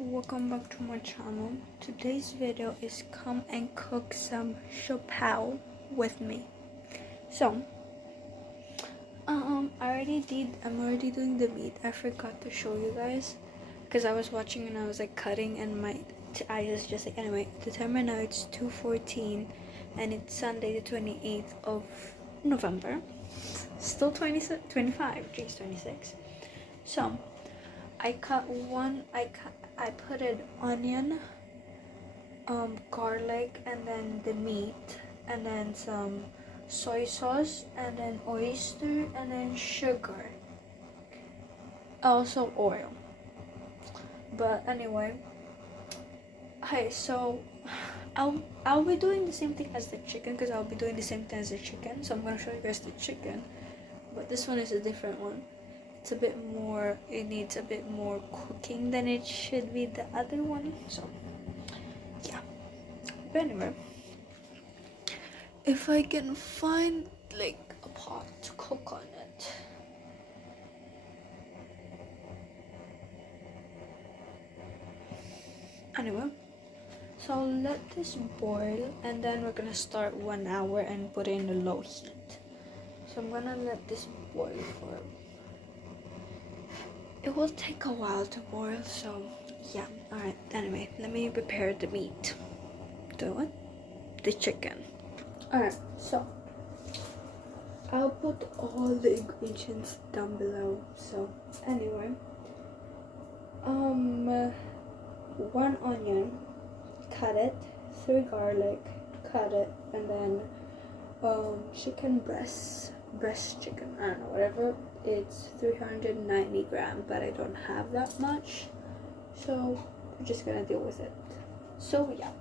Welcome back to my channel. Today's video is come and cook some siopao with me. So I'm already doing the meat. I forgot to show you guys because I was watching and I was like cutting and my eyes just like, anyway, the time right now it's 2:14 and it's Sunday the 28th of November. Still 25, geez, 26. So I put an onion, garlic, and then the meat, and then some soy sauce, and then oyster, and then sugar. Also oil. But anyway, hey, so I'll be doing the same thing as the chicken because I'll be doing the same thing as the chicken. So I'm gonna show you guys the chicken, but this one is a different one. It's a bit more, it needs a bit more cooking than it should be the other one, so yeah. But anyway, if I can find like a pot to cook on it. Anyway, so I'll let this boil and then we're gonna start 1 hour and put it in the low heat. So I'm gonna let this boil for it will take a while to boil, so yeah. Alright, anyway, let me prepare the meat. The chicken. Alright, so I'll put all the ingredients down below. So anyway, 1 onion, cut it, 3 garlic, cut it, and then chicken breast chicken, I don't know, whatever. It's 390 grams, but I don't have that much, so we're just gonna deal with it. So yeah,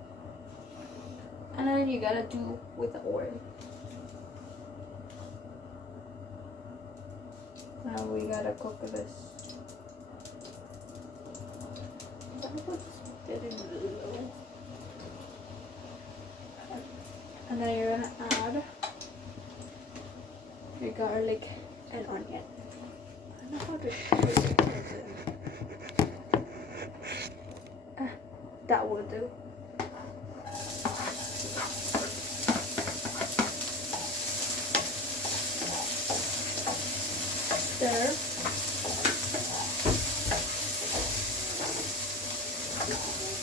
and then you gotta do with the oil. Now we gotta cook this. I'm gonna put it in low, and then you're gonna add your garlic and onion. I don't know how to show it. That will do. Stir.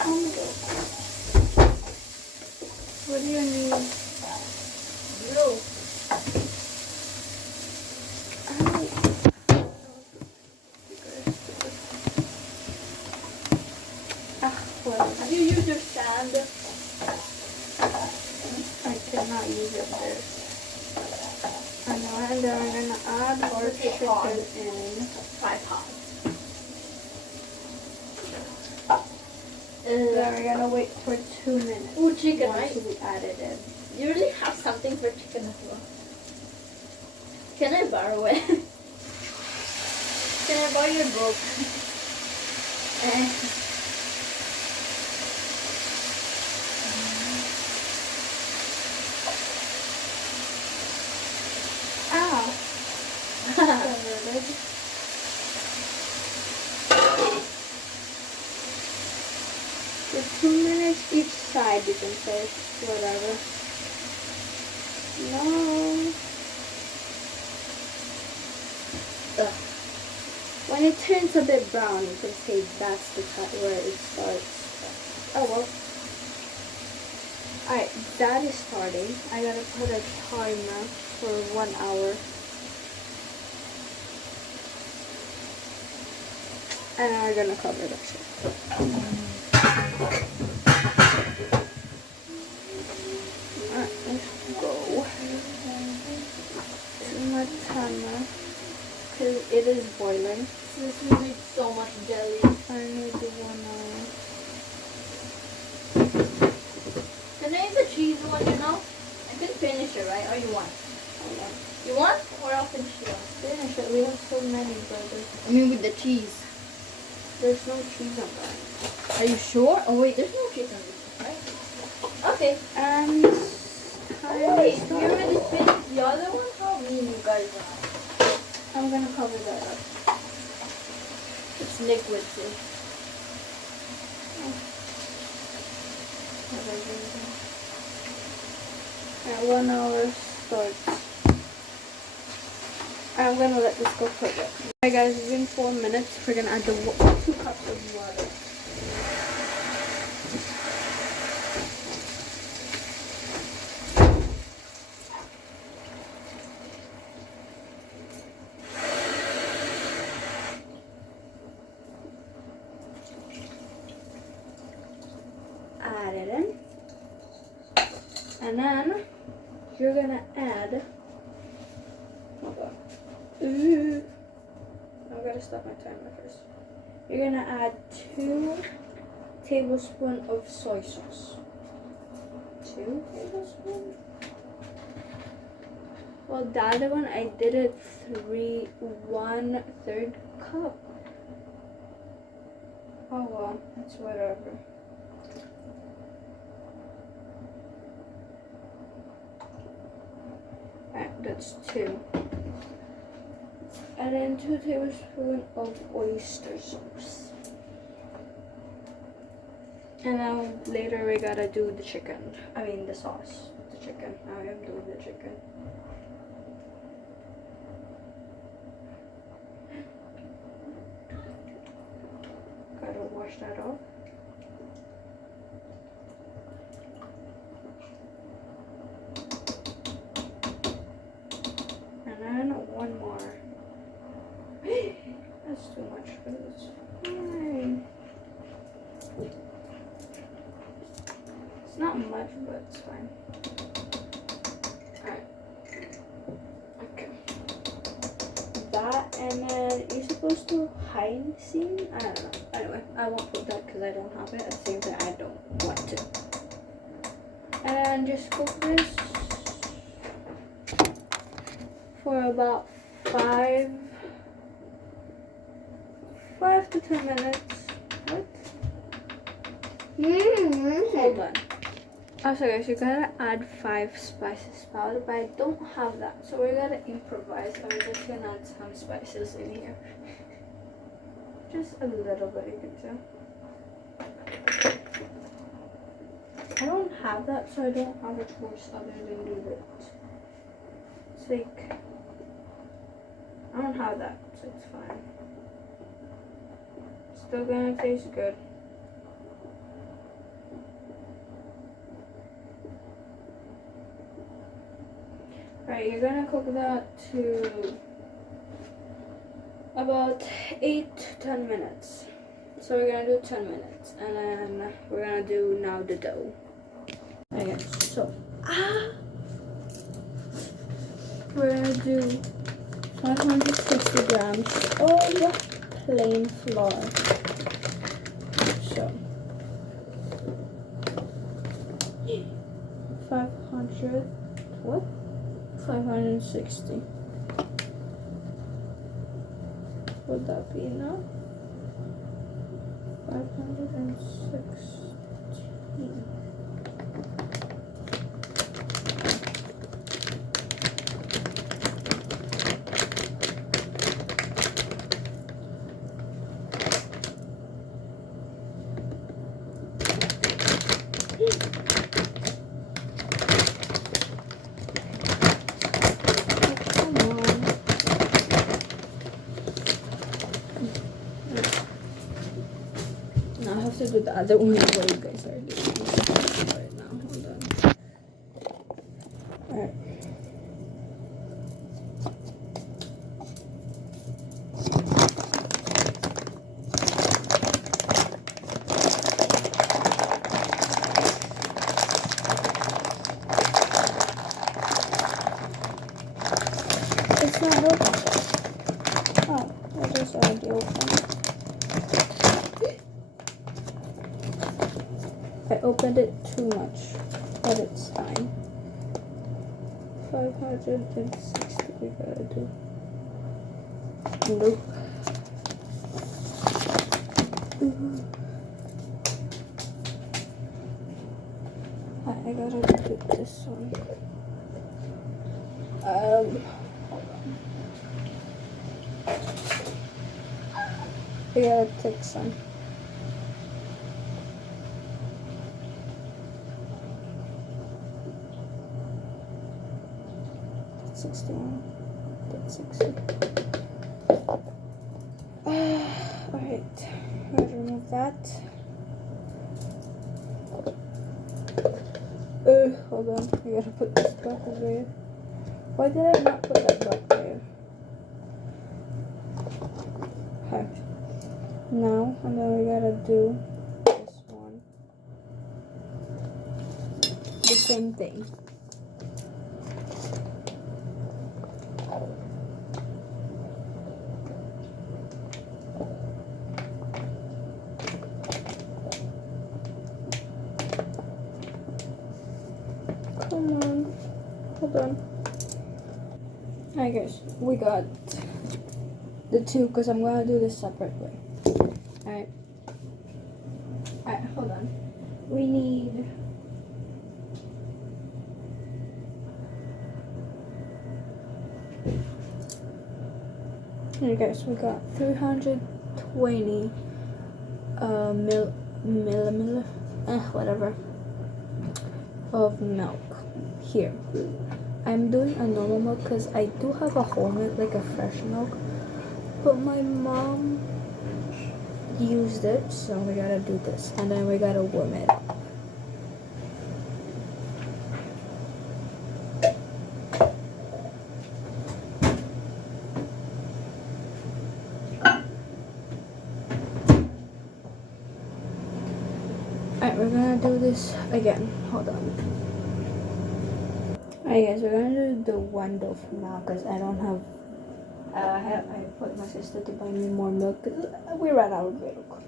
Oh my god. What do you need? Blue. Have you used your stand? I cannot use it there. I know, and then I'm gonna add our chicken in. Tripod. Then we're gonna wait for 2 minutes. Oh, chicken, once right? we added it. You really have something for chicken as well. Can I borrow it? Can I borrow your book? Ow! For 2 minutes each side, you can say, whatever. No. When it turns a bit brown, you can say that's the cut where it starts. Oh well. Alright, that is starting. I gotta put a timer for 1 hour. And I'm gonna cover that shit. Alright, let's go to my timer. Because it is boiling. This will need so much jelly. I need the 1 hour. Can I eat the cheese one, you know? I can finish it, right? Or you want? You want? Or I'll finish it. Finish it. We have so many burgers. I mean with the cheese. There's no cheese on that. Are you sure? Oh wait, there's no cheese on this, right? Okay. And Oh wait, you already finished the other one? How mean you guys are. I'm gonna cover that up. It's liquid too. Alright, 1 hour starts. I'm gonna let this go for a bit. Alright guys, it's been 4 minutes. We're gonna add the 2 cups of water. Add it in. And then you're gonna add, hold on. Ooh. I gotta stop my timer first. You're gonna add 2 tablespoons of soy sauce. 2 tablespoons? Well, the other one I did it 1/3 cup. Oh well, it's whatever. Alright, that's 2. And then 2 tablespoons of oyster sauce. And now later we gotta do the chicken. I mean the sauce. The chicken. I am doing the chicken. Gotta wash that off. And then 1 more. That's too much, but it's fine. It's not much, but it's fine. Alright. Okay. That, and then you're supposed to hide scene? I don't know. Anyway, I won't put that because I don't have it. At the same time, I don't want to. And just cook this for about 5 to 10 minutes. What? Hold on. Also guys, you gotta add 5 spices powder, but I don't have that. So we're gonna improvise. I'm just gonna add some spices in here. Just a little bit, you can tell. I don't have that, so I don't have a choice other than do that. It's like, I don't have that, so it's fine. Still gonna taste good. Alright, you're gonna cook that to about 8 to 10 minutes. So we're gonna do 10 minutes, and then we're gonna do now the dough. Okay, so we're gonna do 560 grams of plain flour. So 500, what? 560. Would that be enough? 516. Now I have to do the other one while you guys are doing this right now. Hold on. Alright. It's not open. Oh, I just already opened. I opened it too much, but it's fine. 560 we gotta do. Nope. I gotta do this one. Hold on. We gotta take some. 16, 16. Alright, let's remove that. Hold on, I gotta put this back over here. Why did I not put that back there? Okay. Now, and then we gotta do this one. The same thing. Come on. Hold on. Alright guys, we got the two because I'm gonna do this separately. Alright. Alright, hold on. We need alright guys, we got 320 whatever of milk here. I'm doing a normal milk because I do have a whole milk, like a fresh milk, but my mom used it, so we gotta do this, and then we gotta warm it up. Alright, we're gonna do this again. Hold on. Alright guys, we're gonna do the one dough from now because I don't have I put my sister to buy me more milk because we ran out of milk.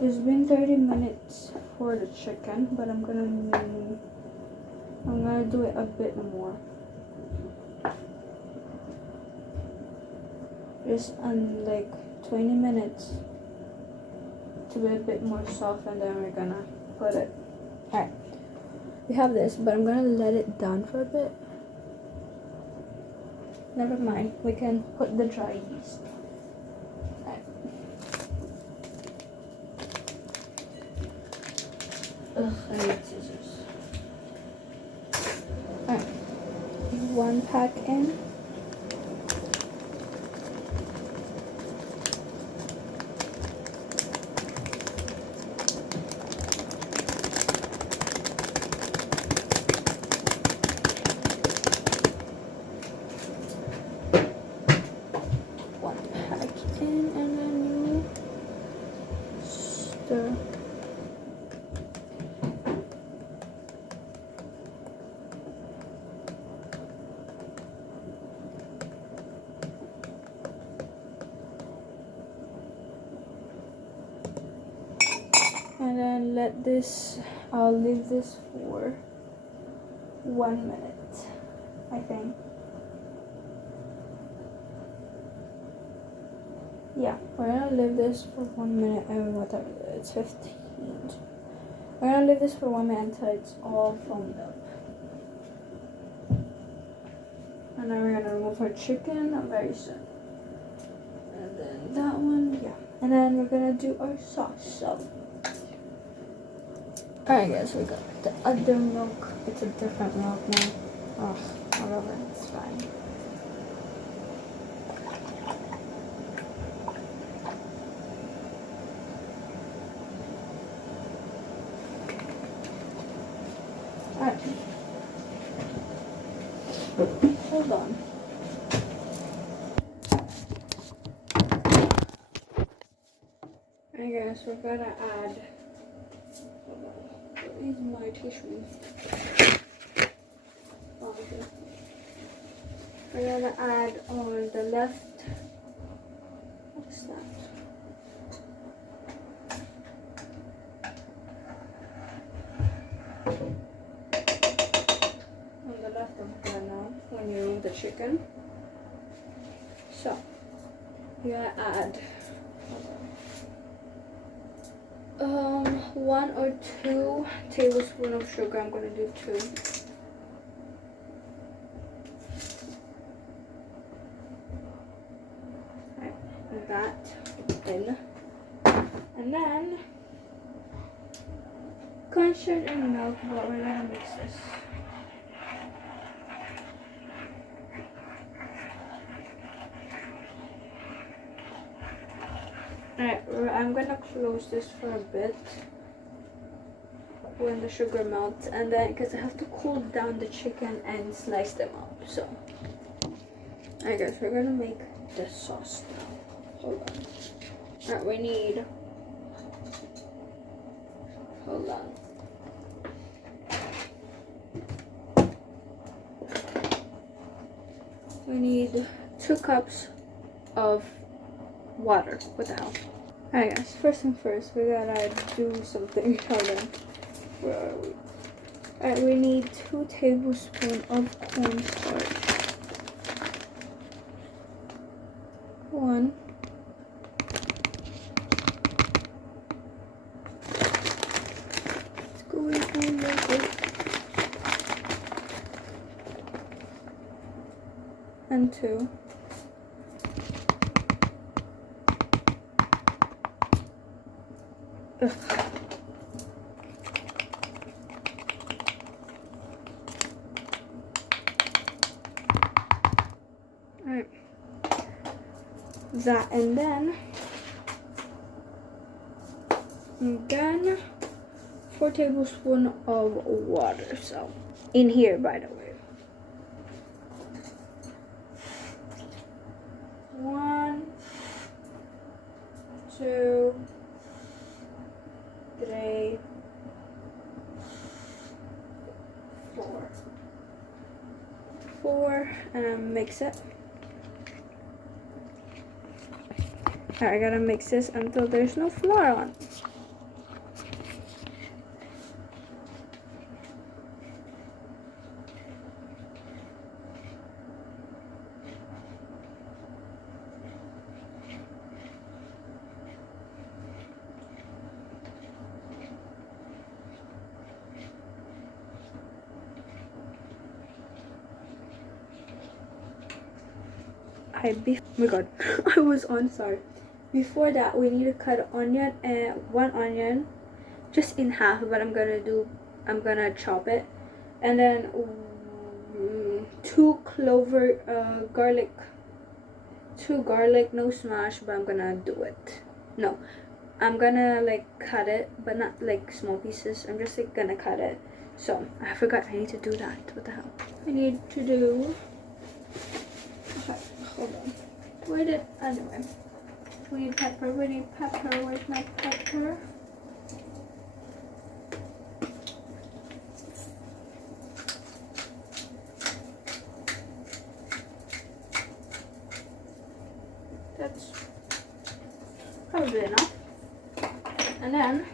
It's been 30 minutes for the chicken, but I'm gonna do it a bit more. Just like 20 minutes to be a bit more soft, and then we're gonna put it. Alright, we have this, but I'm gonna let it down for a bit. Never mind, we can put the dry yeast. Alright. Ugh, I need scissors. Alright, one pack in. And then let this, I'll leave this for 1 minute, I think. Yeah, we're gonna leave this for 1 minute, and whatever, it's 15. We're gonna leave this for 1 minute until it's all foamed up. And then we're gonna remove our chicken very soon. And then that one, yeah. And then we're gonna do our sauce, so. Alright guys, we got the other milk. It's a different milk now. Oh, whatever, it's fine. Alright. Hold on. Alright guys, we're gonna add. Where's my tissue? Oh, okay. We're gonna add on the left. What's that? On the left of that now, when you remove the chicken. So, we're gonna add 1 or 2 tablespoons of sugar. I'm gonna do 2. Right, that in, and then cornstarch and milk. But we're gonna mix this. Alright, I'm gonna close this for a bit when the sugar melts, and then because I have to cool down the chicken and slice them up. So, alright guys, we're gonna make the sauce now. Hold on. Alright, we need. Hold on. We need 2 cups of water. What the hell? Alright guys, first thing first, we gotta do something. Hold on. Where are we? Alright, we need 2 tablespoons of cornstarch. 1. It's going on like it. And 2. Ugh. Alright. That, and then 4 tablespoons of water. So in here, by the way. 1, 2, 3, 4, and mix it. Alright, I gotta mix this until there's no flour on. Oh my god, I was on, sorry. Before that, we need to cut onion, and 1 onion just in half, but I'm gonna chop it, and then 2 clover garlic, 2 garlic, no smash, but I'm gonna do it. No, I'm gonna like cut it, but not like small pieces. I'm just like gonna cut it. So I forgot I need to do that. What the hell? I need to do. Okay, hold on. Where did anyway? We need pepper. We need pepper. Where's my pepper? That's probably enough. And then,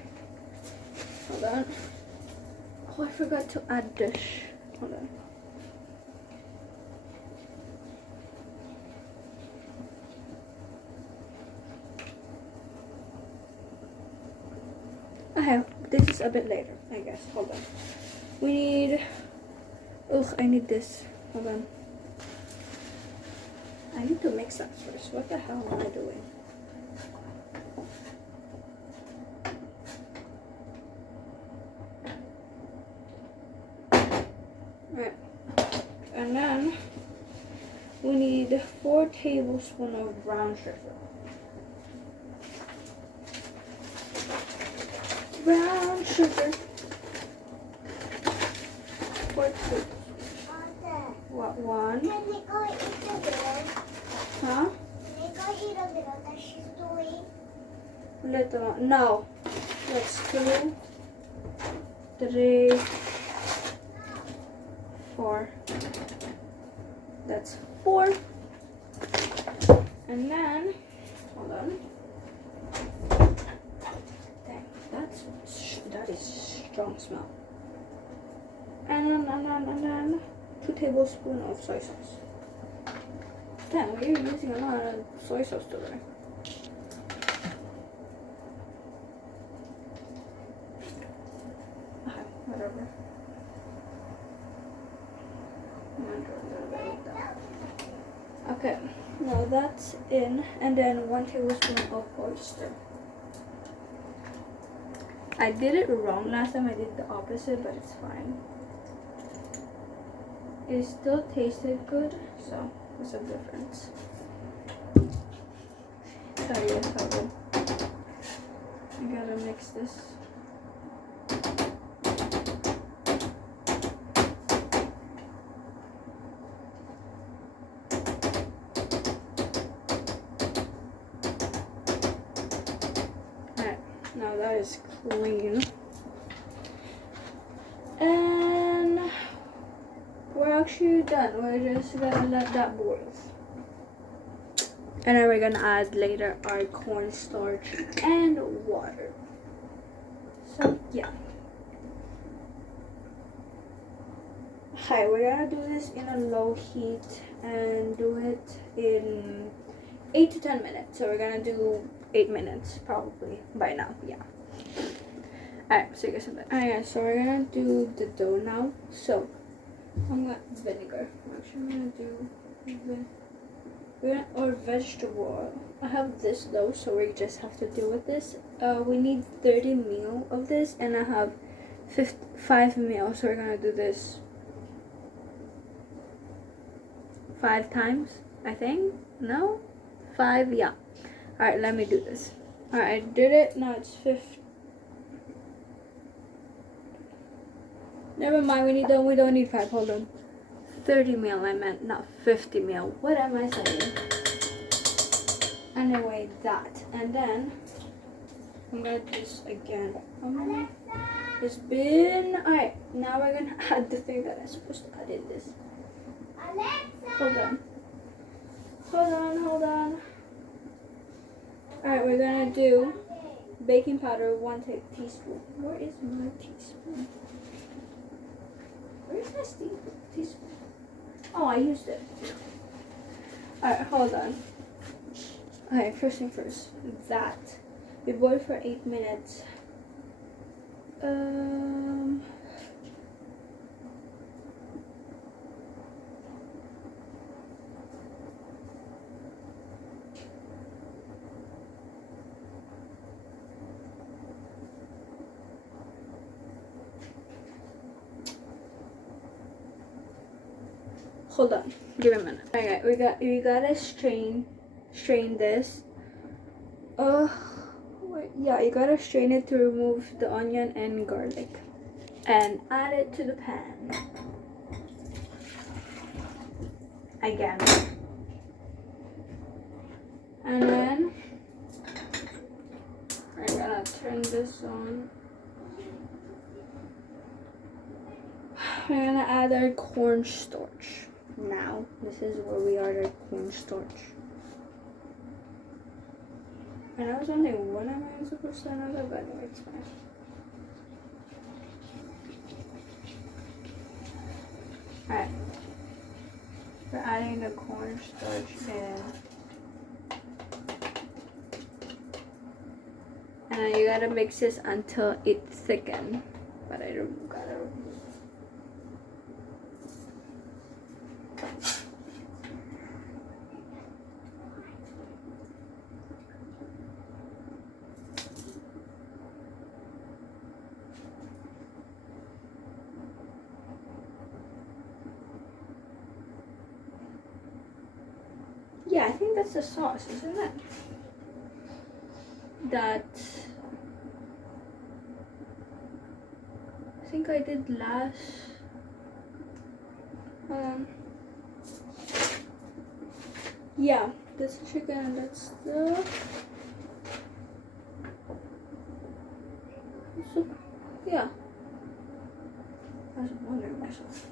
hold on. Oh, I forgot to add dish. Hold on. Okay, this is a bit later, I guess. Hold on. We need. Ugh, I need this. Hold on. I need to mix that first. What the hell am I doing? Right. And then we need 4 tablespoons of brown sugar. Brown sugar. 4 tablespoons. What, 1? Can we go eat the girl? Huh? Can we go eat the girl that she's doing? Little one. No. That's 2, 3, 4. That's 4. And then, hold on. Dang, that is strong smell. And then 2 tablespoons of soy sauce. Damn, we're using a lot of soy sauce today. Okay, whatever. Okay, now that's in, and then 1 tablespoon of oyster. I did it wrong last time. I did the opposite, but it's fine. It still tasted good, so there's a difference. Sorry, hold on. mix this. Alright, now that is clean. And we're actually done. We're just gonna let that boil. And then we're gonna add later our cornstarch and water. So yeah. Hi, we're gonna do this in a low heat and do it in 8 to 10 minutes. So we're gonna do 8 minutes probably by now. Yeah. Alright, so you guys have that. Alright, so we're gonna do the dough now. So I'm gonna vinegar. Actually, I'm gonna do or vegetable oil. I have this though, so we just have to deal with this. We need 30 ml of this, and I have 5 ml, so we're gonna do this 5 times, I think. No, 5. Yeah. All right, let me do this. All right, I did it. Now it's 50. Never mind. We don't need 5. Hold on. 30 ml. I meant not 50 ml. What am I saying? Anyway, that, and then I'm gonna do this again. It's been alright. Now we're gonna add the thing that I'm supposed to add in this. Hold on. Alright, we're gonna do baking powder 1 teaspoon. Where is my teaspoon? Where's my teaspoon? Oh, I used it. Alright, hold on. Alright, first thing first. That. We boil for 8 minutes. Hold on, give it a minute. Alright, we gotta strain this. Wait, yeah, you gotta strain it to remove the onion and garlic, and add it to the pan. Again, and then we're gonna turn this on. We're gonna add our cornstarch. Now, this is where we add our cornstarch. And I was wondering, when am I supposed to know that? But anyway, it's fine. Alright. We're adding the cornstarch in. And then you gotta mix this until it thickens. But I don't gotta. Yeah, I think that's the sauce, isn't it? That I think I did last. Yeah, that's the chicken and that's the. So, yeah. I was wondering myself.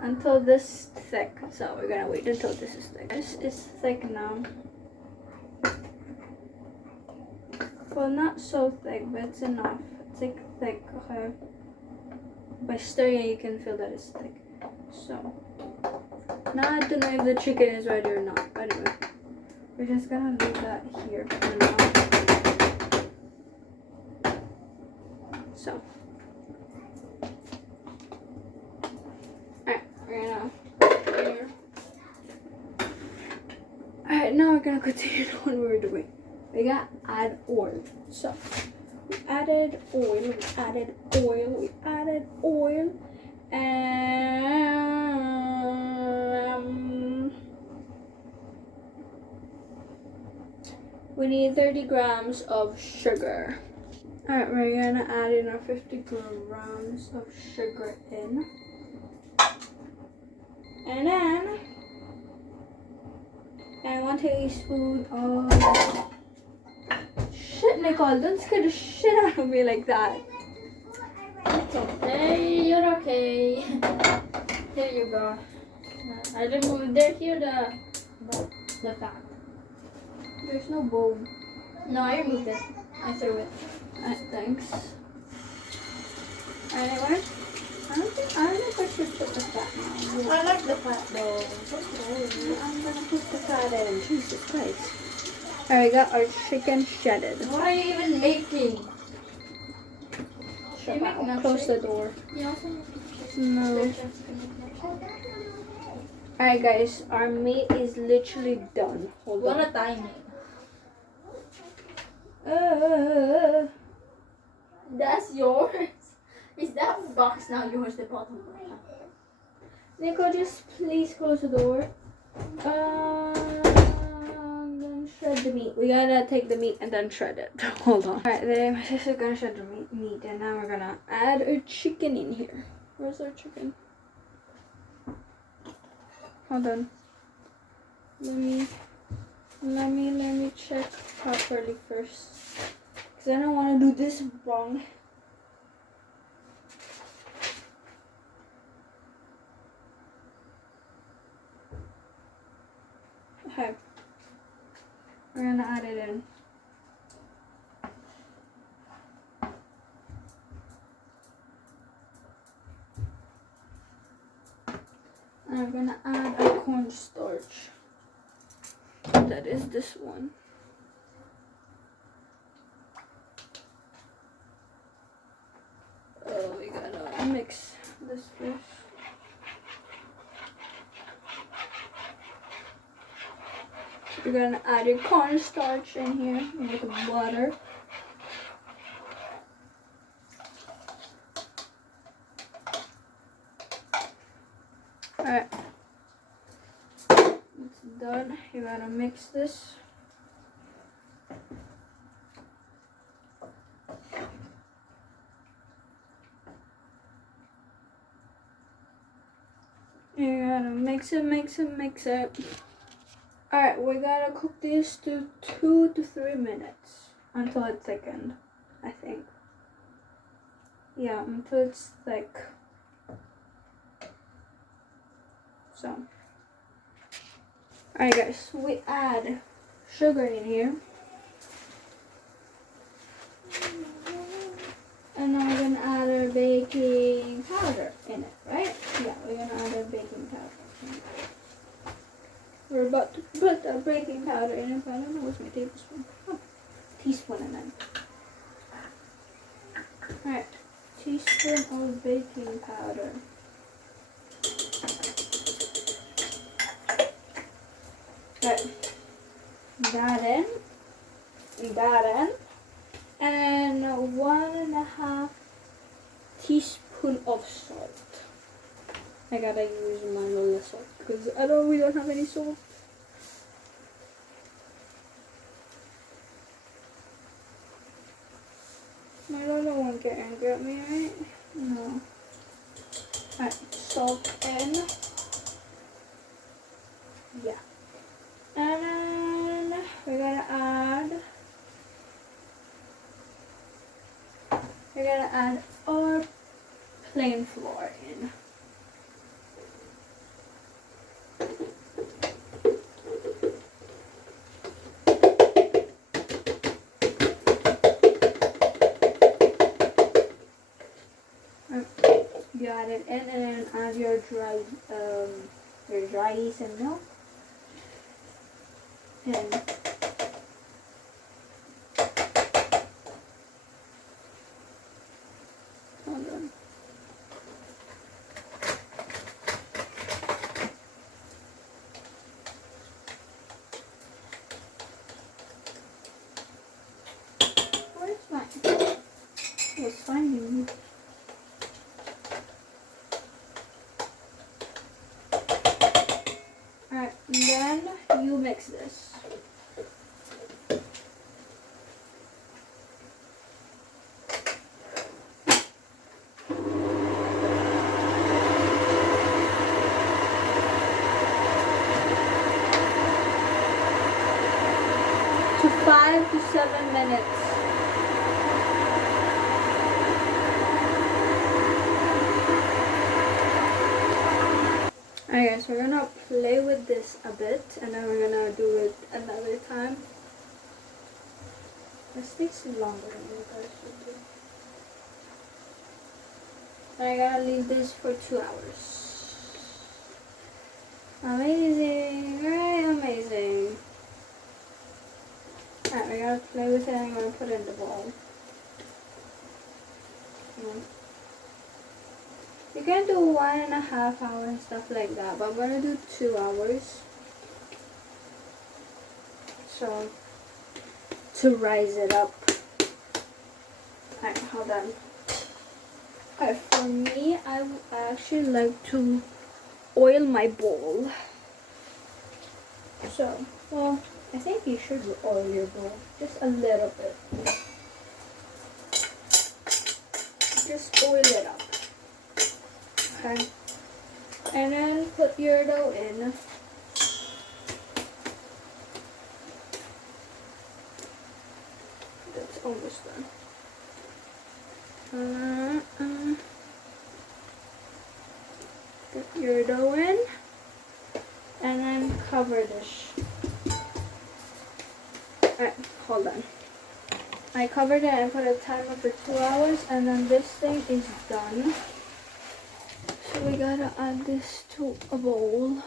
Until this thick, so we're gonna wait until this is thick. This is thick now. Well, not so thick, but it's enough. It's like thick, okay? By stirring, you can feel that it's thick. So, now I don't know if the chicken is ready or not. But anyway, we're just gonna leave that here for now. So. Alright, now we're gonna continue what we're doing. We gotta add oil. So, we added oil, and we need 30 grams of sugar. Alright, we're gonna add in our 50 grams of sugar in. And then, and 1 teaspoon of... Shit, Nicole, don't scare the shit out of me like that. It's okay, you're okay. Here you go. I removed here the fat. There's no bone. No, I removed it. I threw it. Thanks. Anyway, I don't know if I should put the fat now. I like the fat though. Okay, I'm gonna put the fat in. Jesus Christ. Alright, got our chicken shredded. What are you even making? Shut You make up. milkshake? Close the door. You also make milkshake? No. Alright guys, our meat is literally done. Hold What on. a timing. That's yours. Is that box not yours? The bottom one. Nico, just please close the door. Then shred the meat. We gotta take the meat and then shred it. Hold on. Alright, then my sister's gonna shred the meat, and now we're gonna add our chicken in here. Where's our chicken? Hold on. Let me check properly first. Cause I don't wanna do this wrong. Okay. We're gonna add it in. And I'm gonna add a cornstarch. That is this one. Oh, we gotta mix this first. You're gonna add your cornstarch in here with the water. Alright. It's done. You gotta mix this. You gotta mix it. Alright, we gotta cook this to 2 to 3 minutes until it's thickened, I think. Yeah, until it's thick. So, alright guys, we add sugar in here. And now we're gonna add our baking powder in it, right? Yeah, we're gonna add our baking powder. We're about to put our baking powder in it, but I don't know where's my tablespoon. Oh, teaspoon and then. Alright, teaspoon of baking powder. Right, that in, and 1.5 teaspoon of salt. I gotta use my little salt because we don't have any salt. My Lola won't get angry at me, right? No. Alright, salt in. Yeah. And then we're gonna add our plain flour in. You add it in and then add your dry yeast and milk. And hold on. Where's mine? I was finding you. Alright, then you mix this. to 7 minutes. Alright guys, we're gonna play with this a bit and then we're gonna do it another time. This takes longer than you guys should do. And I gotta leave this for 2 hours. Amazing, right? Amazing. Alright, we gotta play with it and I'm gonna put it in the bowl. You can do 1.5 hours and stuff like that, but I'm gonna do 2 hours. So, to rise it up. Alright, hold on. Alright, for me, I actually like to oil my bowl. So, well, I think you should oil your bowl. Just a little bit. Just oil it up. Okay. And then put your dough in. That's almost done. Put your dough in. And then cover this. Alright, hold on. I covered it and put a timer for 2 hours and then this thing is done. So we gotta add this to a bowl.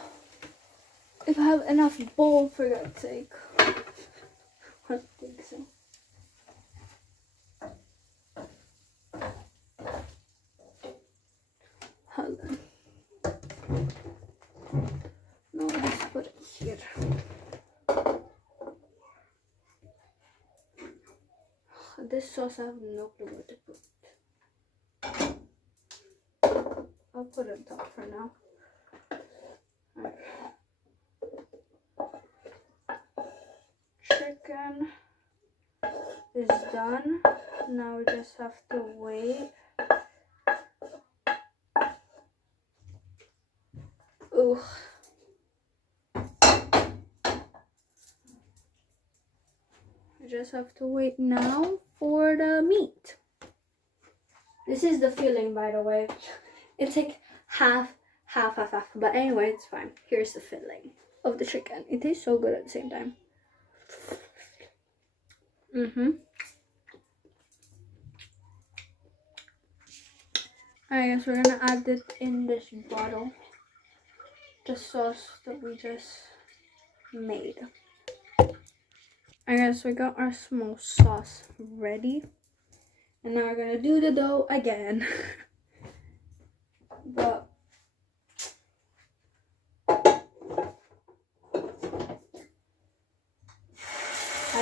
If I have enough bowl, for God's sake. I don't think so. Hold on. No, let's put it here. This sauce I have no clue what to put. I'll put it on top for now. Right. Chicken is done. Now we just have to wait. Ooh. We just have to wait now for the meat. This is the filling, by the way. It's like half. But anyway, it's fine. Here's the filling of the chicken. It tastes so good at the same time. I guess we're gonna add it in this bottle. The sauce that we just made. I guess we got our small sauce ready. And now we're gonna do the dough again. But I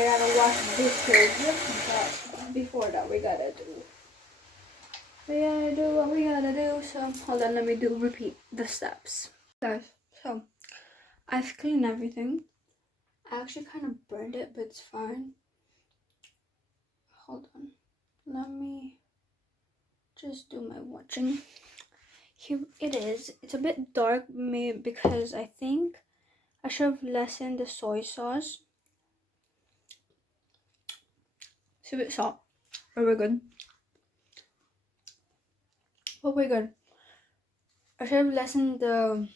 gotta wash dishes, but before that we gotta do what we gotta do. So hold on, let me repeat the steps. Guys, so I've cleaned everything. I actually kind of burned it, but it's fine. Hold on, let me just do my watching. Here it is. It's a bit dark, maybe because I think I should have lessened the soy sauce. It's a bit salt, but we're good. I should have lessened the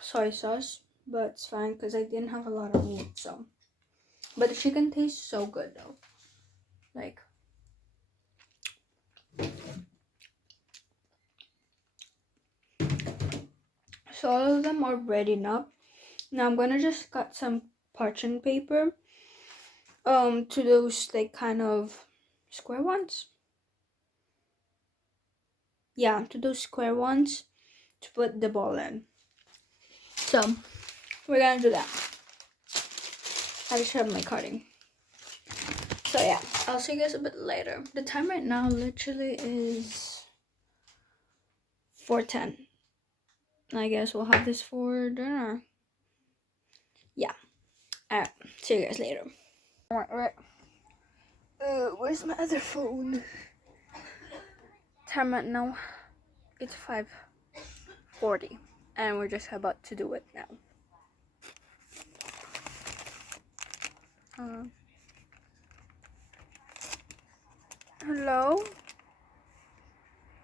soy sauce, but it's fine because I didn't have a lot of meat. So, but the chicken tastes so good though. Like, so all of them are ready now. Now I'm gonna just cut some parchment paper. To those like kind of square ones. Yeah, to those square ones to put the ball in. So we're gonna do that. I just have my cutting. So yeah, I'll see you guys a bit later. The time right now literally is 4:10. I guess we'll have this for dinner. Yeah. Alright, see you guys later. Alright. Where's my other phone? Time right now, it's 5:40. And we're just about to do it now. Hello?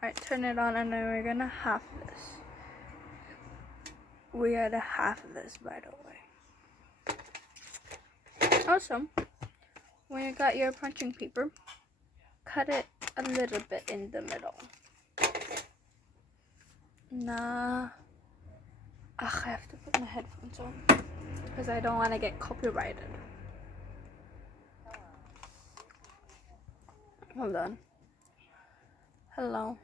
Alright, turn it on and then we're gonna half this. We gotta half this, by the way. Also, when you got your punching paper, cut it a little bit in the middle. Nah. Ugh, I have to put my headphones on because I don't want to get copyrighted. Hold on. Hello.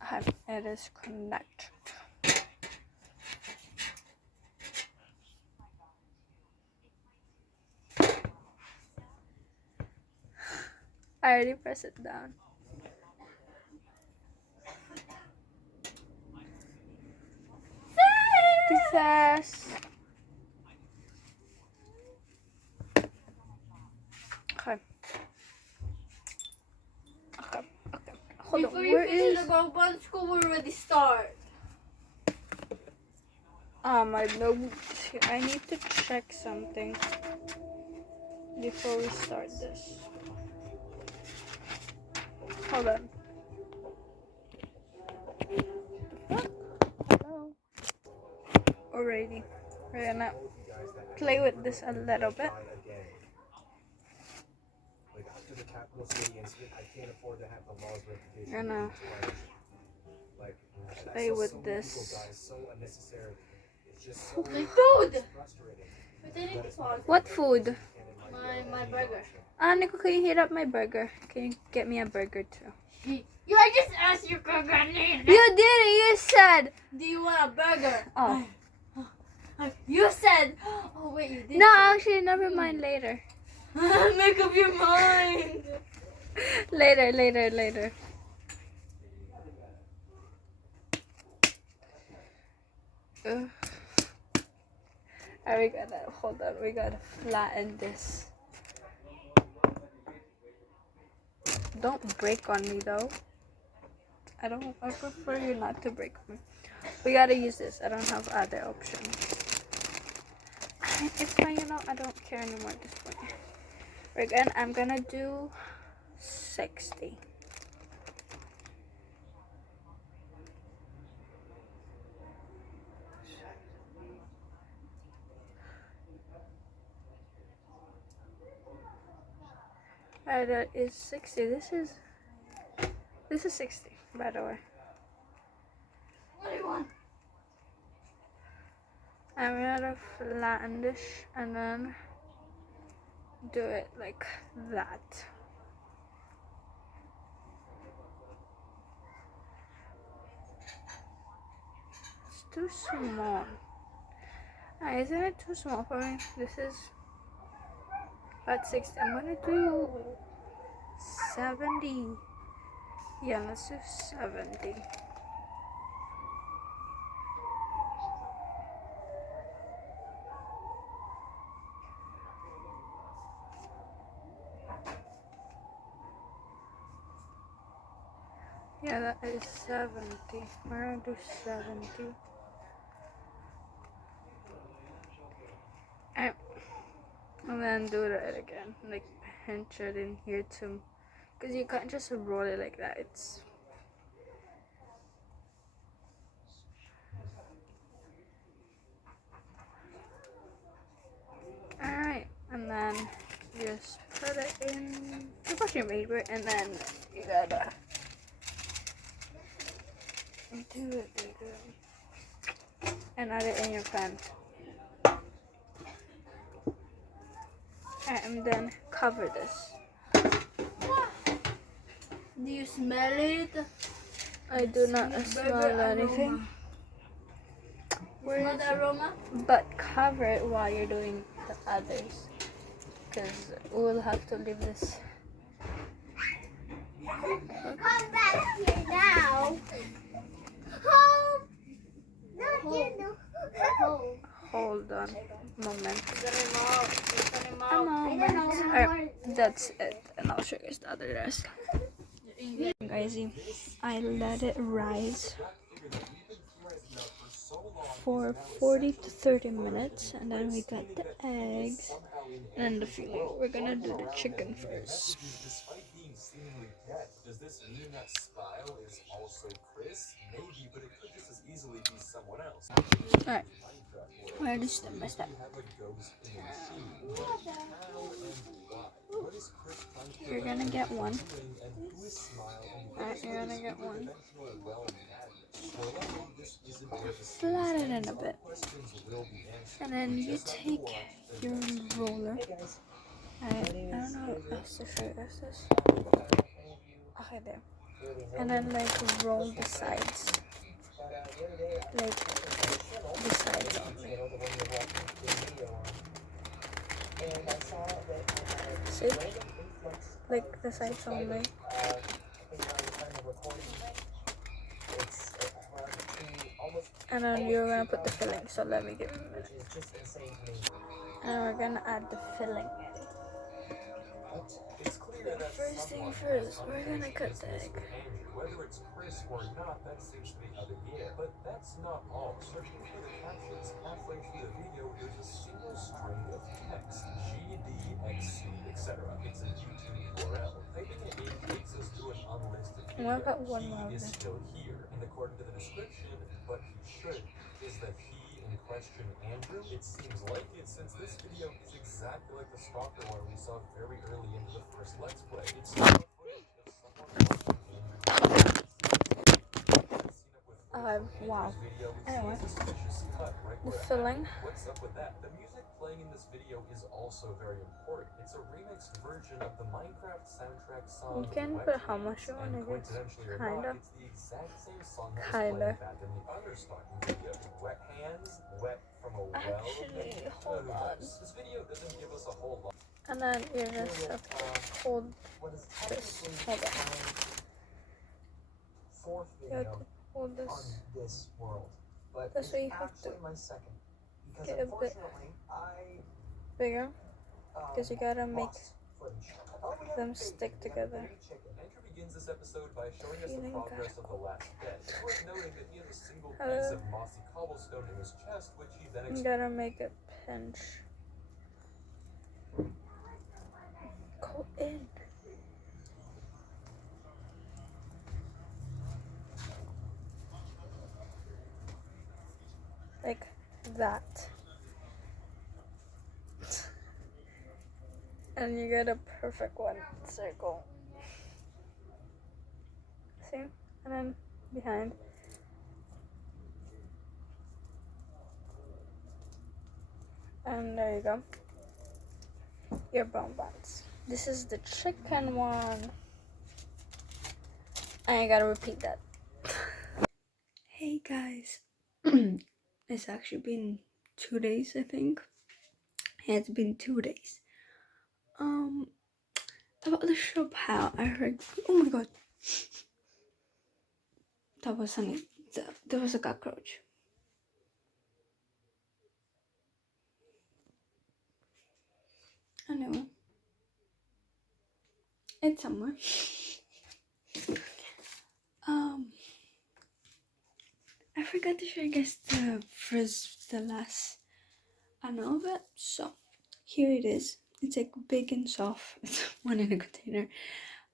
Hi, it is connected. I already pressed it down. Success! Okay. Okay. Hold on. Before you Where finish is the bun school, we already start. my notes here? I need to check something before we start this. Hold on. Hello. Alrighty. We're gonna play with this a little bit. Gonna play with this. Food! What food? My burger. Nico, can you heat up my burger? Can you get me a burger too? You, I just asked you, Coconut. You did it! You said! Do you want a burger? Oh. You said. Oh, wait, you did. No, actually, never mind. Later. Make up your mind. Later. Ugh. Alright, we gotta flatten this. Don't break on me though. I prefer you not to break me. We gotta use this. I don't have other options. It's fine, I don't care anymore at this point. I'm gonna do 60. Alright, that is 60. This is 60, by the way. What do you want? I'm gonna flatten this and then do it like that. It's too small. Isn't it too small for me? This is about 60. I'm gonna do 70. Yeah, let's do 70. Yeah, that is 70. We're gonna do 70. And then do that again. Like pinch it in here too. Because you can't just roll it like that. It's alright. And then just put it in the washing paper and then you gotta do it like that. And add it in your pan. And then cover this. Do you smell it? I do not smell anything. Smell the aroma? But cover it while you're doing the others. Because we'll have to leave this. Come back here now. Home. Not you know. Home. Hold on a moment. I don't know. Alright, that's it. And I'll show you guys the other rest. Guys, I let it rise for 40 to 30 minutes and then we got the eggs and the filling. We're gonna do the chicken first. Despite being seemingly dead, does this mean that style is also Chris? Maybe, but it could just as easily be someone else. Alright, we're gonna do step by step. You're gonna get one. Alright, you're gonna get one. Flat it in a bit. And then you take your roller. I don't know how else to show you guys this. Okay, there. And then like roll the sides. Like the sides only. See? Like the sides only. And then you're gonna put the filling, so let me give it a minute. And we're gonna add the filling in. First thing first, we're gonna cut the egg. Whether it's Chris or not, that seems to be how they eat it. But that's not all. Searching for the captions halfway through the video, there's a single string of text. GDXC, etc. It's a YouTube URL. Typing it in takes us to an unlisted video. He is still here. And according to the description, but he should, is the he in question Andrew? It seems like it, since this video is exactly like the stalker one we saw very early into the first Let's Play. It's not footage of someone watching Andrew. Wow. Anyway, the filling. What's up with that? The music playing in this video is also very important. It's a remixed version of the Minecraft soundtrack song. You can put how much you want to get. Kinda. It's the exact same song that was playing back in the other stalking video. Wet hands, wet from a well. Actually, hold on. This video doesn't give us a whole lot. And then you just have to hold this. Hold on. Fourth You have video to hold this. on this world. But That's why you have to my second. Because get a bit bigger. Because you gotta make them stick together. Andrew begins this episode by showing us the Feeling progress of the last bed. It's worth noting that he has a single piece of mossy cobblestone in his chest, which he then You gotta make it pinch. Go in. Like that. And you get a perfect one circle. See? And then behind. And there you go. Your brown buns. This is the chicken one. I gotta repeat that. Hey guys. It's actually been 2 days, I think. Yeah, it's been 2 days. About the siopao, I heard. Oh my god, that was there was a cockroach. Anyway, it's somewhere. I forgot to show you guys the last of it. So here it is. It's like big and soft. It's one in a container.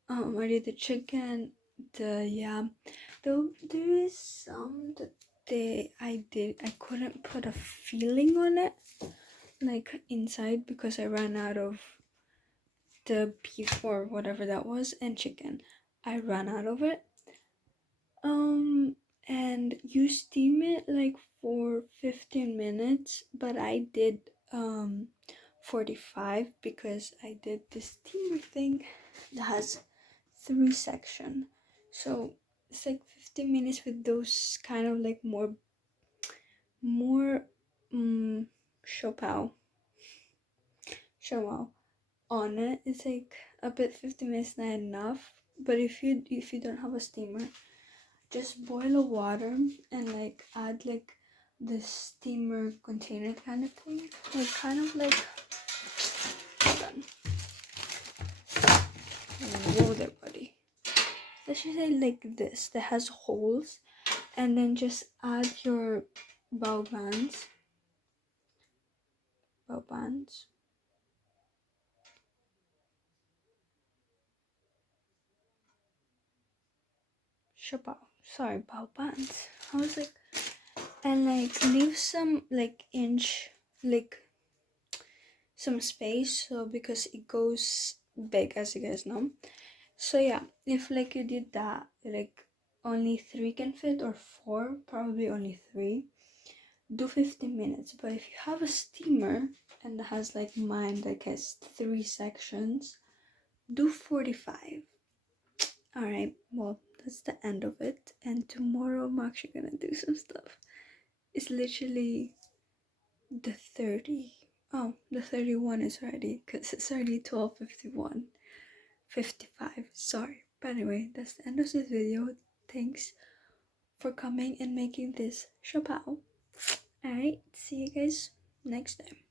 I did the chicken, the yam. Though there is some that I couldn't put a filling on it, like inside, because I ran out of the beef or whatever that was, and chicken. I ran out of it. And you steam it like for 15 minutes, but I did 45 because I did this steamer thing that has 3 sections. So it's like 15 minutes with those kind of like more siopao on it. It's like a bit 15 minutes not enough. But if you don't have a steamer, just boil the water and like add like the steamer container kind of thing, like kind of like done. Whoa there, buddy. Let's just say like this that has holes, and then just add your bao bands. siopao. Sorry, bao buns. I was like, and like leave some like inch, like some space, so because it goes big, as you guys know. So yeah, if like you did that, like only 3 can fit, or 4, probably only 3, do 15 minutes. But if you have a steamer and it has like mine that has 3 sections, do 45. Alright, well, that's the end of it, and tomorrow I'm actually gonna do some stuff. It's literally the 30. Oh, the 31 is ready, because it's already 12:51. 55, sorry. But anyway, that's the end of this video. Thanks for coming and making this siopao. Alright, see you guys next time.